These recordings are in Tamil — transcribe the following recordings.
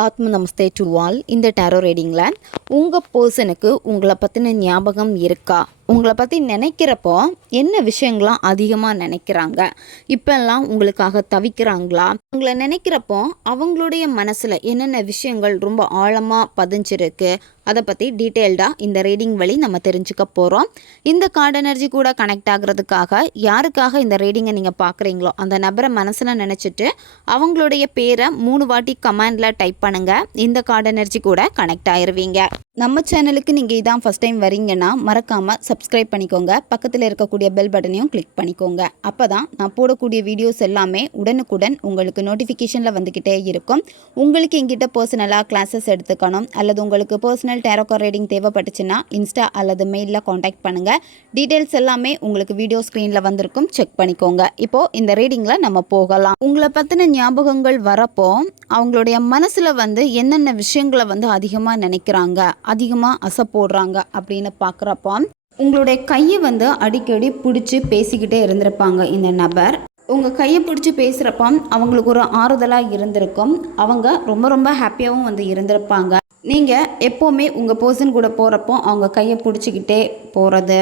ஆத்ம நமஸ்தே டு ஆல். இந்த டேரோ ரீடிங்கில் உங்கள் பர்சனுக்கு உங்களை பற்றின ஞாபகம் இருக்கா? உங்களை பற்றி நினைக்கிறப்போ என்ன விஷயங்கள்லாம் அதிகமாக நினைக்கிறாங்க? இப்போல்லாம் உங்களுக்காக தவிக்கிறாங்களா? உங்களை நினைக்கிறப்போ அவங்களுடைய மனசில் என்னென்ன விஷயங்கள் ரொம்ப ஆழமாக பதிஞ்சிருக்கு, அதை பற்றி டீட்டெயில்டாக இந்த ரீடிங் வழி நம்ம தெரிஞ்சுக்க போகிறோம். இந்த கார்டு எனர்ஜி கூட கனெக்ட் ஆகிறதுக்காக யாருக்காக இந்த ரீடிங்கை நீங்கள் பார்க்குறீங்களோ அந்த நபரை மனசில் நினச்சிட்டு அவங்களுடைய பேரை 3 வாட்டி கமெண்டில் டைப் பண்ணுங்கள். இந்த கார்டு எனர்ஜி கூட கனெக்ட் ஆயிடுவீங்க. நம்ம சேனலுக்கு நீங்கள் இதான் ஃபஸ்ட் டைம் வரீங்கன்னா மறக்காமல் சப்ஸ்கிரைப் பண்ணிக்கோங்க. பக்கத்தில் இருக்கக்கூடிய பெல் பட்டனையும் கிளிக் பண்ணிக்கோங்க. அப்போ தான் நான் போடக்கூடிய வீடியோஸ் எல்லாமே உடனுக்குடன் உங்களுக்கு நோட்டிஃபிகேஷனில் வந்துக்கிட்டே இருக்கும். உங்களுக்கு எங்கிட்ட பர்சனலாக கிளாஸஸ் எடுத்துக்கணும் அல்லது உங்களுக்கு பர்சனல் டேரோ கார்டு ரீடிங் தேவைப்பட்டுச்சுன்னா இன்ஸ்டா அல்லது மெயிலில் காண்டாக்ட் பண்ணுங்கள். டீட்டெயில்ஸ் எல்லாமே உங்களுக்கு வீடியோ ஸ்க்ரீனில் வந்திருக்கும், செக் பண்ணிக்கோங்க. இப்போது இந்த ரீடிங்கில் நம்ம போகலாம். உங்களை பற்றின ஞாபகங்கள் வரப்போ அவங்களுடைய மனசில் என்னென்ன விஷயங்களை அதிகமாக நினைக்கிறாங்க, அதிகமாக அசை போடுறாங்க அப்படின்னு பார்க்குறப்போ உங்களுடைய கையை அடிக்கடி பிடிச்சி பேசிக்கிட்டே இருந்திருப்பாங்க. இந்த நபர் உங்கள் கையை பிடிச்சி பேசுகிறப்போ அவங்களுக்கு ஒரு ஆறுதலாக இருந்திருக்கும். அவங்க ரொம்ப ரொம்ப ஹாப்பியாகவும் இருந்திருப்பாங்க. நீங்கள் எப்போவுமே உங்கள் பர்சன் கூட போகிறப்போ அவங்க கையை பிடிச்சிக்கிட்டே போகிறது,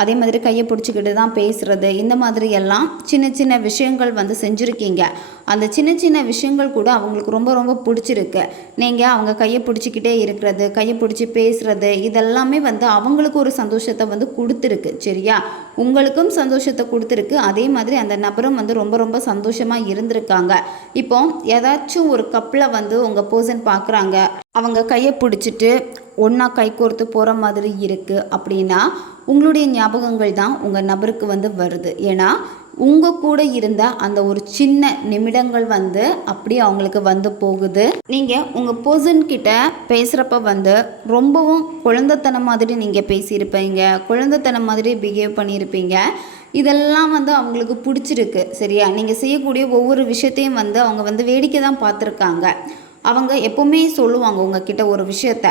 அதே மாதிரி கையை பிடிச்சிக்கிட்டு தான் பேசுகிறது, இந்த மாதிரி எல்லாம் சின்ன சின்ன விஷயங்கள் செஞ்சுருக்கீங்க. அந்த சின்ன சின்ன விஷயங்கள் கூட அவங்களுக்கு ரொம்ப ரொம்ப பிடிச்சிருக்கு. நீங்கள் அவங்க கையை பிடிச்சிக்கிட்டே இருக்கிறது, கையை பிடிச்சி பேசுகிறது, இதெல்லாமே அவங்களுக்கு ஒரு சந்தோஷத்தை கொடுத்துருக்கு. சரியா? உங்களுக்கும் சந்தோஷத்தை கொடுத்துருக்கு. அதே மாதிரி அந்த நபரும் ரொம்ப ரொம்ப சந்தோஷமாக இருந்திருக்காங்க. இப்போ ஏதாச்சும் ஒரு கப்பில் உங்கள் பர்சன் பார்க்குறாங்க, அவங்க கையை பிடிச்சிட்டு ஒன்றா கை கோர்த்து போகிற மாதிரி இருக்குது அப்படின்னா உங்களுடைய ஞாபகங்கள் தான் உங்கள் நபருக்கு வருது. ஏன்னா உங்கள் கூட இருந்த அந்த ஒரு சின்ன நிமிடங்கள் அப்படியே அவங்களுக்கு போகுது. நீங்கள் உங்கள் பர்சன்கிட்ட பேசுகிறப்ப ரொம்பவும் குழந்தைத்தனம் மாதிரி நீங்கள் பேசியிருப்பீங்க, குழந்தைத்தனம் மாதிரி பிஹேவ் பண்ணியிருப்பீங்க. இதெல்லாம் அவங்களுக்கு பிடிச்சிருக்கு. சரியா? நீங்கள் செய்யக்கூடிய ஒவ்வொரு விஷயத்தையும் அவங்க வேடிக்கை தான் பார்த்துருக்காங்க. அவங்க எப்போவுமே சொல்லுவாங்க உங்ககிட்ட ஒரு விஷயத்த,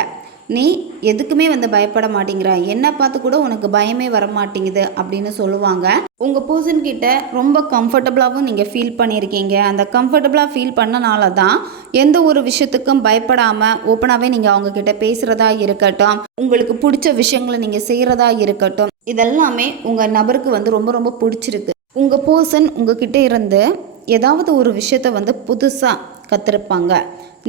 நீ எதுக்குமே பயப்பட மாட்டேங்கிற, என்னை பார்த்து கூட உனக்கு பயமே வர மாட்டேங்குது அப்படின்னு சொல்லுவாங்க. உங்கள் பர்சன்கிட்ட ரொம்ப கம்ஃபர்டபுளாகவும் நீங்கள் ஃபீல் பண்ணியிருக்கீங்க. அந்த கம்ஃபர்டபுளாக ஃபீல் பண்ணனால தான் எந்த ஒரு விஷயத்துக்கும் பயப்படாமல் ஓப்பனாகவே நீங்கள் அவங்கக்கிட்ட பேசுகிறதா இருக்கட்டும், உங்களுக்கு பிடிச்ச விஷயங்களை நீங்கள் செய்கிறதா இருக்கட்டும், இதெல்லாமே உங்கள் நபருக்கு ரொம்ப ரொம்ப பிடிச்சிருக்கு. உங்கள் பர்சன் உங்ககிட்ட இருந்து ஏதாவது ஒரு விஷயத்த புதுசாக கற்றுருப்பாங்க.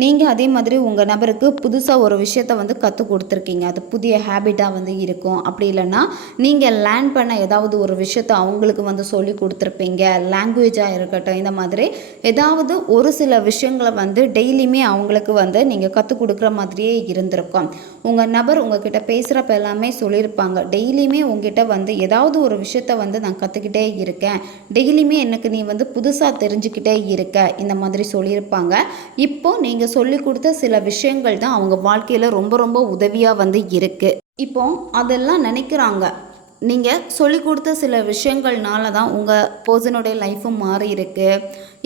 நீங்கள் அதே மாதிரி உங்கள் நபருக்கு புதுசாக ஒரு விஷயத்த கற்றுக் கொடுத்துருக்கீங்க. அது புதிய ஹேபிட்டாக இருக்கும். அப்படி இல்லைன்னா நீங்கள் லேர்ன் பண்ண ஏதாவது ஒரு விஷயத்த அவங்களுக்கு சொல்லி கொடுத்துருப்பீங்க. லாங்குவேஜாக இருக்கட்டும், இந்த மாதிரி ஏதாவது ஒரு சில விஷயங்களை டெய்லியுமே அவங்களுக்கு நீங்கள் கற்றுக் கொடுக்குற மாதிரியே இருந்திருக்கும். உங்கள் நபர் உங்ககிட்ட பேசுகிறப்ப எல்லாமே சொல்லியிருப்பாங்க, டெய்லியுமே உங்ககிட்ட ஏதாவது ஒரு விஷயத்த நான் கற்றுக்கிட்டே இருக்கேன், டெய்லியுமே எனக்கு நீ புதுசாக தெரிஞ்சுக்கிட்டே இருக்க, இந்த மாதிரி சொல்லியிருப்பாங்க. இப்போ நீங்கள் சொல்லி கொடுத்த சில விஷயங்கள் தான் அவங்க வாழ்க்கையில் ரொம்ப ரொம்ப உதவியாக இருக்குது. இப்போ அதெல்லாம் நினைக்கிறாங்க. நீங்கள் சொல்லி கொடுத்த சில விஷயங்கள்னால தான் உங்கள் பர்சனுடைய லைஃப்பும் மாறி இருக்கு.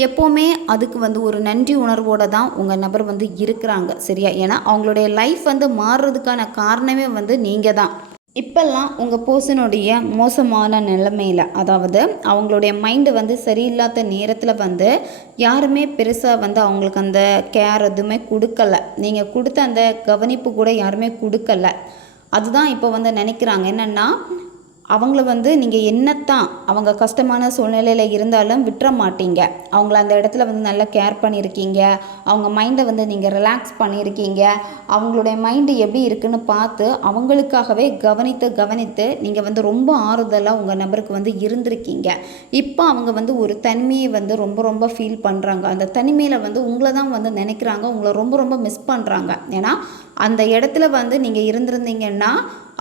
எப்போவுமே அதுக்கு ஒரு நன்றி உணர்வோடு தான் உங்கள் நபர் இருக்கிறாங்க. சரியா? ஏன்னா அவங்களுடைய லைஃப் மாறுறதுக்கான காரணமே நீங்கள் தான். இப்போல்லாம் உங்கள் பர்சனுடைய மோசமான நிலைமையில், அதாவது அவங்களுடைய மைண்டு சரியில்லாத நேரத்தில் யாருமே பெருசாக அவங்களுக்கு அந்த கேர் எதுவுமே கொடுக்கல. நீங்கள் கொடுத்த அந்த கவனிப்பு கூட யாருமே கொடுக்கல. அதுதான் இப்போ நினைக்கிறாங்க. என்னென்னா அவங்கள நீங்கள் என்னத்தான் அவங்க கஷ்டமான சூழ்நிலையில் இருந்தாலும் விட்டுற மாட்டீங்க. அவங்கள அந்த இடத்துல நல்லா கேர் பண்ணியிருக்கீங்க. அவங்க மைண்டை நீங்கள் ரிலாக்ஸ் பண்ணியிருக்கீங்க. அவங்களுடைய மைண்டு எப்படி இருக்குன்னு பார்த்து அவங்களுக்காகவே கவனித்து நீங்கள் ரொம்ப ஆறுதலாக உங்கள் நபருக்கு இருந்திருக்கீங்க. இப்போ அவங்க ஒரு தனிமையை ரொம்ப ரொம்ப ஃபீல் பண்ணுறாங்க. அந்த தனிமையில் உங்களை தான் நினைக்கிறாங்க. உங்களை ரொம்ப ரொம்ப மிஸ் பண்ணுறாங்க. ஏன்னா அந்த இடத்துல நீங்கள் இருந்திருந்தீங்கன்னா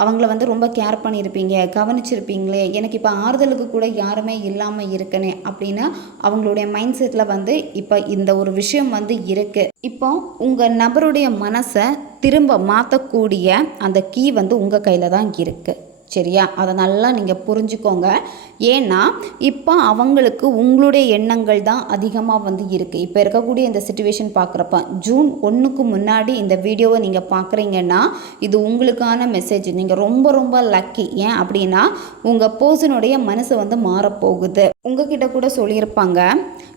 அவங்கள ரொம்ப கேர் பண்ணியிருப்பீங்க, கவனிச்சிருப்பீங்களே, எனக்கு இப்போ ஆறுதலுக்கு கூட யாருமே இல்லாமல் இருக்கனே அப்படின்னு அவங்களுடைய மைண்ட் செட்டில் இப்போ இந்த ஒரு விஷயம் இருக்குது. இப்போ உங்கள் நபருடைய மனசை திரும்ப மாற்றக்கூடிய அந்த கீ உங்கள் கையில் தான் இருக்குது. சரியா? அதை நல்லா நீங்கள் புரிஞ்சுக்கோங்க. ஏன்னா இப்போ அவங்களுக்கு உங்களுடைய எண்ணங்கள் தான் அதிகமாக இருக்குது. இப்போ இருக்கக்கூடிய இந்த சிச்சுவேஷன் பார்க்குறப்ப ஜூன் 1க்கு முன்னாடி இந்த வீடியோவை நீங்கள் பார்க்குறீங்கன்னா இது உங்களுக்கான மெசேஜ். நீங்கள் ரொம்ப ரொம்ப லக்கி. ஏன் அப்படின்னா உங்கள் பர்சனுடைய மனசு மாறப்போகுது. உங்ககிட்ட கூட சொல்லியிருப்பாங்க,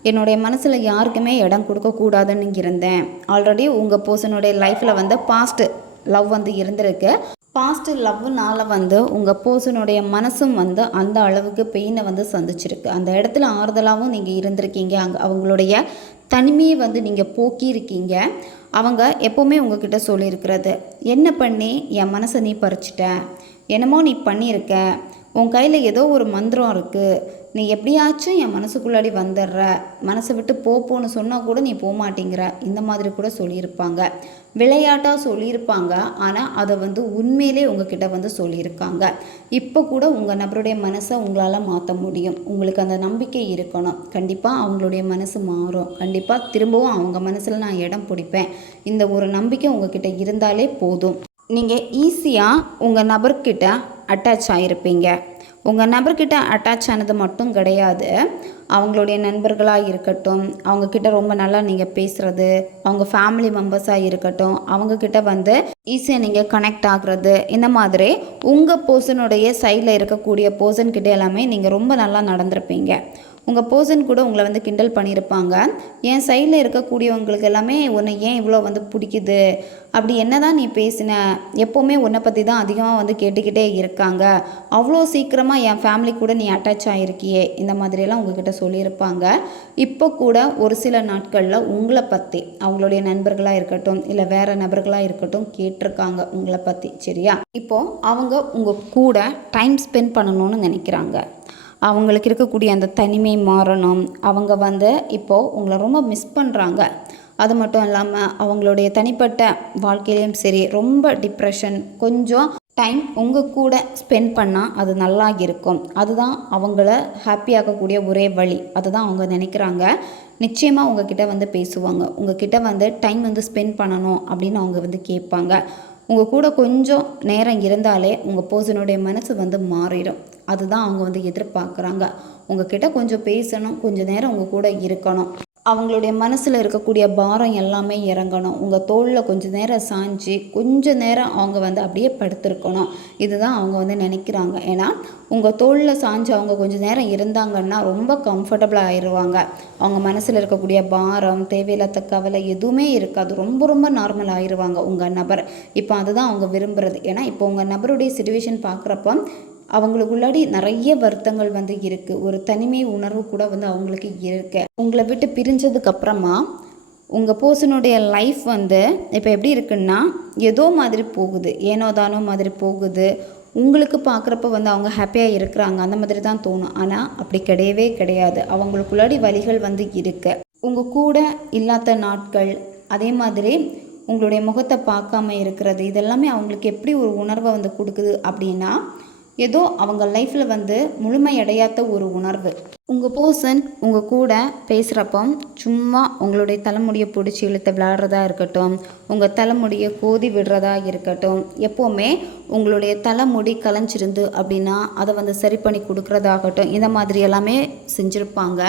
என்னுடைய மனசில் யாருக்குமே இடம் கொடுக்கக்கூடாதுன்னு இருந்தேன். ஆல்ரெடி உங்கள் பர்சனுடைய லைஃப்பில் வந்து பாஸ்ட்டு லவ் வந்து இருந்திருக்கு. பாஸ்ட் லவ்னால வந்து உங்கள் பர்சனுடைய மனசும் வந்து அந்த அளவுக்கு பெயினை வந்து சந்திச்சிருக்கு. அந்த இடத்துல ஆறுதலாகவும் நீங்கள் இருந்திருக்கீங்க. அங்கே அவங்களுடைய தனிமையை வந்து நீங்கள் போக்கியிருக்கீங்க. அவங்க எப்போவுமே உங்ககிட்ட சொல்லியிருக்கிறது, என்ன பண்ணி என் மனசை நீ பறிச்சிட்ட, என்னமோ நீ பண்ணியிருக்க, உன் கையில் ஏதோ ஒரு மந்திரம் இருக்குது, நீ எப்படியாச்சும் என் மனசுக்குள்ளாடி வந்துடுற, மனசை விட்டு போன்னு சொன்னால் கூட நீ போக மாட்டேங்கிற, இந்த மாதிரி கூட சொல்லியிருப்பாங்க. விளையாட்டாக சொல்லியிருப்பாங்க, ஆனால் அதை வந்து உண்மையிலே உங்ககிட்ட வந்து சொல்லியிருக்காங்க. இப்போ கூட உங்கள் நபருடைய மனசை உங்களால் மாற்ற முடியும். உங்களுக்கு அந்த நம்பிக்கை இருக்கணும். கண்டிப்பாக அவங்களுடைய மனசு மாறும். கண்டிப்பாக திரும்பவும் அவங்க மனசில் நான் இடம் பிடிப்பேன். இந்த ஒரு நம்பிக்கை உங்ககிட்ட இருந்தாலே போதும். நீங்கள் ஈஸியாக உங்கள் நபர்கிட்ட அட்டாச் ஆகிருப்பீங்க. உங்கள் நபர்கிட்ட அட்டாச் ஆனது மட்டும் கிடையாது, அவங்களுடைய நண்பர்களாக இருக்கட்டும், அவங்கக்கிட்ட ரொம்ப நல்லா நீங்கள் பேசுகிறது, அவங்க ஃபேமிலி மெம்பர்ஸாக இருக்கட்டும், அவங்கக்கிட்ட வந்து ஈஸியாக நீங்கள் கனெக்ட் ஆகுறது, இந்த மாதிரி உங்கள் பர்சனுடைய சைடில் இருக்கக்கூடிய பர்சன்கிட்ட எல்லாமே நீங்கள் ரொம்ப நல்லா நடந்திருப்பீங்க. உங்கள் பர்சன் கூட உங்களை வந்து கிண்டல் பண்ணியிருப்பாங்க. என் சைடில் இருக்கக்கூடியவங்களுக்கு எல்லாமே உன்னை ஏன் இவ்வளோ வந்து பிடிக்குது, அப்படி என்ன தான் நீ பேசின, எப்போவுமே உன்னை பற்றி தான் அதிகமாக வந்து கேட்டுக்கிட்டே இருக்காங்க, அவ்வளோ சீக்கிரமாக என் ஃபேமிலி கூட நீ அட்டாச் ஆகிருக்கியே, இந்த மாதிரியெல்லாம் உங்ககிட்ட சொல்லியிருப்பாங்க. இப்போ கூட ஒரு சில நாட்களில் உங்களை பற்றி அவங்களுடைய நண்பர்களாக இருக்கட்டும், இல்லை வேறு நபர்களாக இருக்கட்டும் கேட்டிருக்காங்க உங்களை பற்றி. சரியா? இப்போது அவங்க உங்கள் கூட டைம் ஸ்பெண்ட் பண்ணணும்னு நினைக்கிறாங்க. அவங்களுக்கு இருக்கக்கூடிய அந்த தனிமை மாறணும். அவங்க வந்து இப்போது உங்களை ரொம்ப மிஸ் பண்ணுறாங்க. அது மட்டும் இல்லாமல் அவங்களுடைய தனிப்பட்ட வாழ்க்கையிலையும் சரி, ரொம்ப டிப்ரெஷன், கொஞ்சம் டைம் உங்கள் கூட ஸ்பெண்ட் பண்ணால் அது நல்லா இருக்கும். அதுதான் அவங்கள ஹாப்பியாகக்கூடிய ஒரே வழி. அதுதான் அவங்க நினைக்கிறாங்க. நிச்சயமாக உங்ககிட்ட வந்து பேசுவாங்க. உங்ககிட்ட வந்து டைம் வந்து ஸ்பெண்ட் பண்ணணும் அப்படின்னு அவங்க வந்து கேட்பாங்க. உங்கள் கூட கொஞ்சம் நேரம் இருந்தாலே உங்கள் பர்சனுடைய மனசு வந்து மாறிடும். அதுதான் அவங்க வந்து எதிர்பார்க்குறாங்க. உங்ககிட்ட கொஞ்சம் பேசணும், கொஞ்சம் நேரம் உங்கள் கூட இருக்கணும், அவங்களுடைய மனசில் இருக்கக்கூடிய பாரம் எல்லாமே இறங்கணும், உங்கள் தோளில் கொஞ்சம் நேரம் சாஞ்சு கொஞ்சம் நேரம் அவங்க வந்து அப்படியே படுத்திருக்கணும். இதுதான் அவங்க வந்து நினைக்கிறாங்க. ஏன்னா உங்கள் தோளில் சாஞ்சு அவங்க கொஞ்சம் நேரம் இருந்தாங்கன்னா ரொம்ப கம்ஃபர்டபுளாக ஆயிடுவாங்க. அவங்க மனசில் இருக்கக்கூடிய பாரம், தேவையில்லாத கவலை எதுவுமே இருக்காது. ரொம்ப ரொம்ப நார்மல் ஆயிடுவாங்க உங்கள் நபர். இப்போ அதுதான் அவங்க விரும்புகிறது. ஏன்னா இப்போ உங்கள் நபருடைய சிச்சுவேஷன் பார்க்குறப்போ அவங்களுக்குள்ளாடி நிறைய வருத்தங்கள் வந்து இருக்குது. ஒரு தனிமை உணர்வு கூட வந்து அவங்களுக்கு இருக்கு. உங்களை விட்டு பிரிஞ்சதுக்கப்புறமா உங்கள் பர்சனுடைய லைஃப் வந்து இப்போ எப்படி இருக்குன்னா ஏதோ மாதிரி போகுது, ஏனோ தானோ மாதிரி போகுது. உங்களுக்கு பார்க்குறப்ப வந்து அவங்க ஹாப்பியாக இருக்கிறாங்க, அந்த மாதிரி தான் தோணும். ஆனால் அப்படி கிடையவே கிடையாது. அவங்களுக்குள்ளாடி வலிகள் வந்து இருக்கு. உங்கள் கூட இல்லாத நாட்கள், அதே மாதிரி உங்களுடைய முகத்தை பார்க்காம இருக்கிறது, இதெல்லாமே அவங்களுக்கு எப்படி ஒரு உணர்வை வந்து கொடுக்குது அப்படின்னா ஏதோ அவங்க லைஃப்பில் வந்து முழுமையடையாத ஒரு உணர்வு. உங்கள் பர்சன் உங்கள் கூட பேசுகிறப்போ சும்மா உங்களுடைய தலைமுடியை பிடிச்சி இழுத்து விளையாடுறதா இருக்கட்டும், உங்கள் தலைமுடியை கோதி விடுறதா இருக்கட்டும், எப்போவுமே உங்களுடைய தலைமுடி கலைஞ்சிருந்து அப்படின்னா அதை வந்து சரி பண்ணி கொடுக்குறதாகட்டும், இந்த மாதிரி எல்லாமே செஞ்சுருப்பாங்க.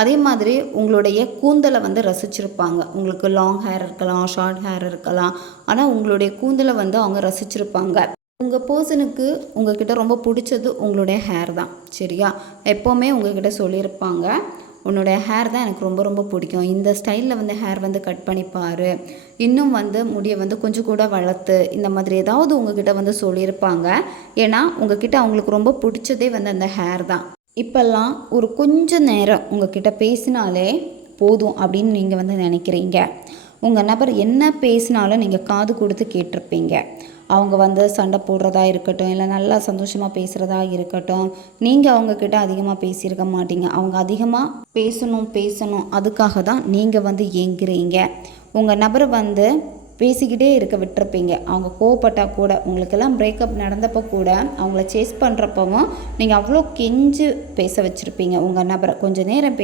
அதே மாதிரி உங்களுடைய கூந்தலை வந்து ரசிச்சிருப்பாங்க. உங்களுக்கு லாங் ஹேர் இருக்கலாம், ஷார்ட் ஹேர் இருக்கலாம், ஆனால் உங்களுடைய கூந்தலை வந்து அவங்க ரசிச்சிருப்பாங்க. உங்கள் பர்சனுக்கு உங்ககிட்ட ரொம்ப பிடிச்சது உங்களுடைய ஹேர் தான். சரியா? எப்போவுமே உங்ககிட்ட சொல்லியிருப்பாங்க, உன்னுடைய ஹேர் தான் எனக்கு ரொம்ப ரொம்ப பிடிக்கும், இந்த ஸ்டைலில் வந்து ஹேர் வந்து கட் பண்ணிப்பார், இன்னும் வந்து முடியை வந்து கொஞ்சம் கூட வளர்த்து, இந்த மாதிரி ஏதாவது உங்ககிட்ட வந்து சொல்லியிருப்பாங்க. ஏன்னா உங்ககிட்ட அவங்களுக்கு ரொம்ப பிடிச்சதே வந்து அந்த ஹேர் தான். இப்போல்லாம் ஒரு கொஞ்சம் நேரம் உங்ககிட்ட பேசினாலே போதும் அப்படின்னு நீங்கள் வந்து நினைக்கிறீங்க. உங்கள் நபர் என்ன பேசினாலும் நீங்கள் காது கொடுத்து கேட்டிருப்பீங்க. அவங்க வந்து சண்டை போடுறதா இருக்கட்டும், இல்லை நல்லா சந்தோஷமாக பேசுகிறதா இருக்கட்டும், நீங்கள் அவங்கக்கிட்ட அதிகமாக பேசியிருக்க மாட்டீங்க. அவங்க அதிகமாக பேசணும் அதுக்காக தான் நீங்கள் வந்து ஏங்குறீங்க. உங்கள் நபரை வந்து பேசிக்கிட்டே இருக்க விட்டுருப்பீங்க. அவங்க கோவப்பட்டால் கூட, உங்களுக்கெல்லாம் பிரேக்கப் நடந்தப்போ கூட அவங்கள சேஸ் பண்ணுறப்பவும் நீங்கள் அவ்வளோ கெஞ்சு பேச வச்சுருப்பீங்க உங்கள் நபரை. கொஞ்சம் நேரம்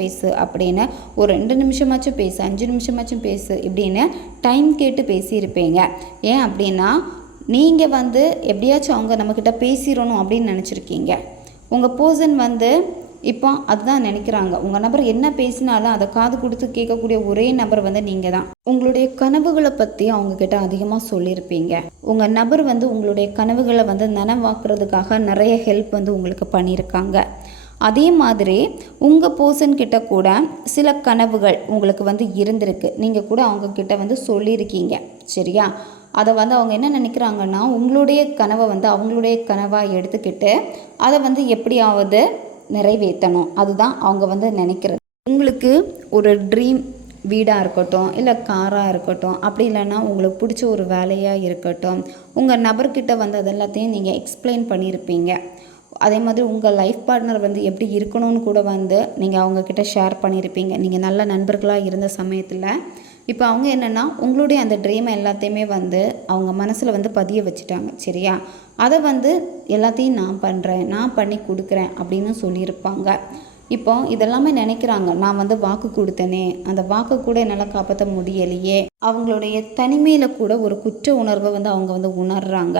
பேசு அப்படின்னு, ஒரு 2 நிமிஷமாச்சும் பேசு, 5 நிமிஷமாச்சும் பேசு இப்படின்னு டைம் கேட்டு பேசியிருப்பீங்க. ஏன் அப்படின்னா நீங்கள் வந்து எப்படியாச்சும் அவங்க நம்மக்கிட்ட பேசிடணும் அப்படின்னு நினச்சிருக்கீங்க. உங்கள் பர்சன் வந்து இப்போ அதுதான் நினைக்கிறாங்க. உங்கள் நபர் என்ன பேசினாலும் அதை காது கொடுத்து கேட்கக்கூடிய ஒரே நபர் வந்து நீங்கள் தான். உங்களுடைய கனவுகளை பற்றி அவங்கக்கிட்ட அதிகமாக சொல்லியிருப்பீங்க. உங்கள் நபர் வந்து உங்களுடைய கனவுகளை வந்து நனவாக்குறதுக்காக நிறைய ஹெல்ப் வந்து உங்களுக்கு பண்ணியிருக்காங்க. அதே மாதிரி உங்கள் பர்சன்கிட்ட கூட சில கனவுகள் உங்களுக்கு வந்து இருந்திருக்கு. நீங்கள் கூட அவங்கக்கிட்ட வந்து சொல்லியிருக்கீங்க, சரியா? அதை வந்து அவங்க என்ன நினைக்கிறாங்கன்னா, உங்களுடைய கனவை வந்து அவங்களுடைய கனவாக எடுத்துக்கிட்டு அதை வந்து எப்படியாவது நிறைவேற்றணும். அதுதான் அவங்க வந்து நினைக்கிறது. உங்களுக்கு ஒரு ட்ரீம் வீடாக இருக்கட்டும், இல்லை காராக இருக்கட்டும், அப்படி இல்லைன்னா உங்களுக்கு பிடிச்ச ஒரு வேலையாக இருக்கட்டும், உங்கள் நபர்கிட்ட வந்து அது எல்லாத்தையும் நீங்கள் எக்ஸ்பிளைன் பண்ணியிருப்பீங்க. அதே மாதிரி உங்கள் லைஃப் பார்ட்னர் வந்து எப்படி இருக்கணும்னு கூட வந்து நீங்கள் அவங்கக்கிட்ட ஷேர் பண்ணியிருப்பீங்க. நீங்கள் நல்ல நண்பர்களாக இருந்த சமயத்தில் இப்போ அவங்க என்னென்னா உங்களுடைய அந்த ட்ரீமை எல்லாத்தையுமே வந்து அவங்க மனசில் வந்து பதிய வச்சுட்டாங்க, சரியா? அதை வந்து எல்லாத்தையும் நான் பண்ணுறேன், நான் பண்ணி கொடுக்குறேன் அப்படின்னு சொல்லியிருப்பாங்க. இப்போ இதெல்லாமே நினைக்கிறாங்க, நான் வந்து வாக்கு கொடுத்தனே, அந்த வாக்கு கூட என்னால் காப்பாற்ற முடியலையே. அவங்களுடைய தனிமையில் கூட ஒரு குற்ற உணர்வை வந்து அவங்க வந்து உணர்றாங்க.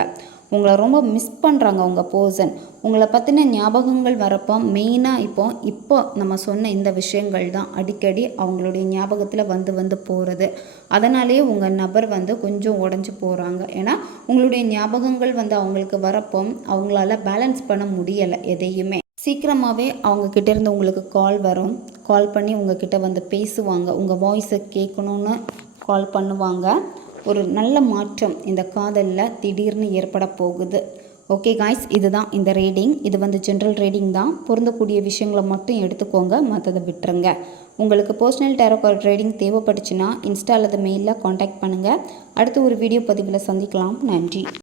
உங்களை ரொம்ப மிஸ் பண்ணுறாங்க உங்கள் பர்சன். உங்களை பற்றின ஞாபகங்கள் வரப்போ மெயினாக இப்போ நம்ம சொன்ன இந்த விஷயங்கள் தான் அடிக்கடி அவங்களுடைய ஞாபகத்தில் வந்து போகிறது. அதனாலேயே உங்கள் நபர் வந்து கொஞ்சம் உடஞ்சி போகிறாங்க. ஏன்னா உங்களுடைய ஞாபகங்கள் வந்து அவங்களுக்கு வரப்போ அவங்களால பேலன்ஸ் பண்ண முடியலை எதையுமே. சீக்கிரமாகவே அவங்கக்கிட்ட இருந்து உங்களுக்கு கால் வரும். கால் பண்ணி உங்ககிட்ட வந்து பேசுவாங்க. உங்கள் வாய்ஸை கேட்கணுன்னு கால் பண்ணுவாங்க. ஒரு நல்ல மாற்றம் இந்த காதலில் திடீர்னு ஏற்பட போகுது. ஓகே காய்ஸ், இதுதான் இந்த ரீடிங். இது வந்து ஜென்ரல் ரீடிங் தான். பொருந்தக்கூடிய விஷயங்களை மட்டும் எடுத்துக்கோங்க, மற்றதை விட்டுருங்க. உங்களுக்கு பர்சனல் டேரோ கார்ட் ரீடிங் தேவைப்பட்டுச்சுன்னா இன்ஸ்டா அல்லது மெயிலில் காண்டாக்ட் பண்ணுங்கள். அடுத்து ஒரு வீடியோ பதிவில் சந்திக்கலாம். நன்றி.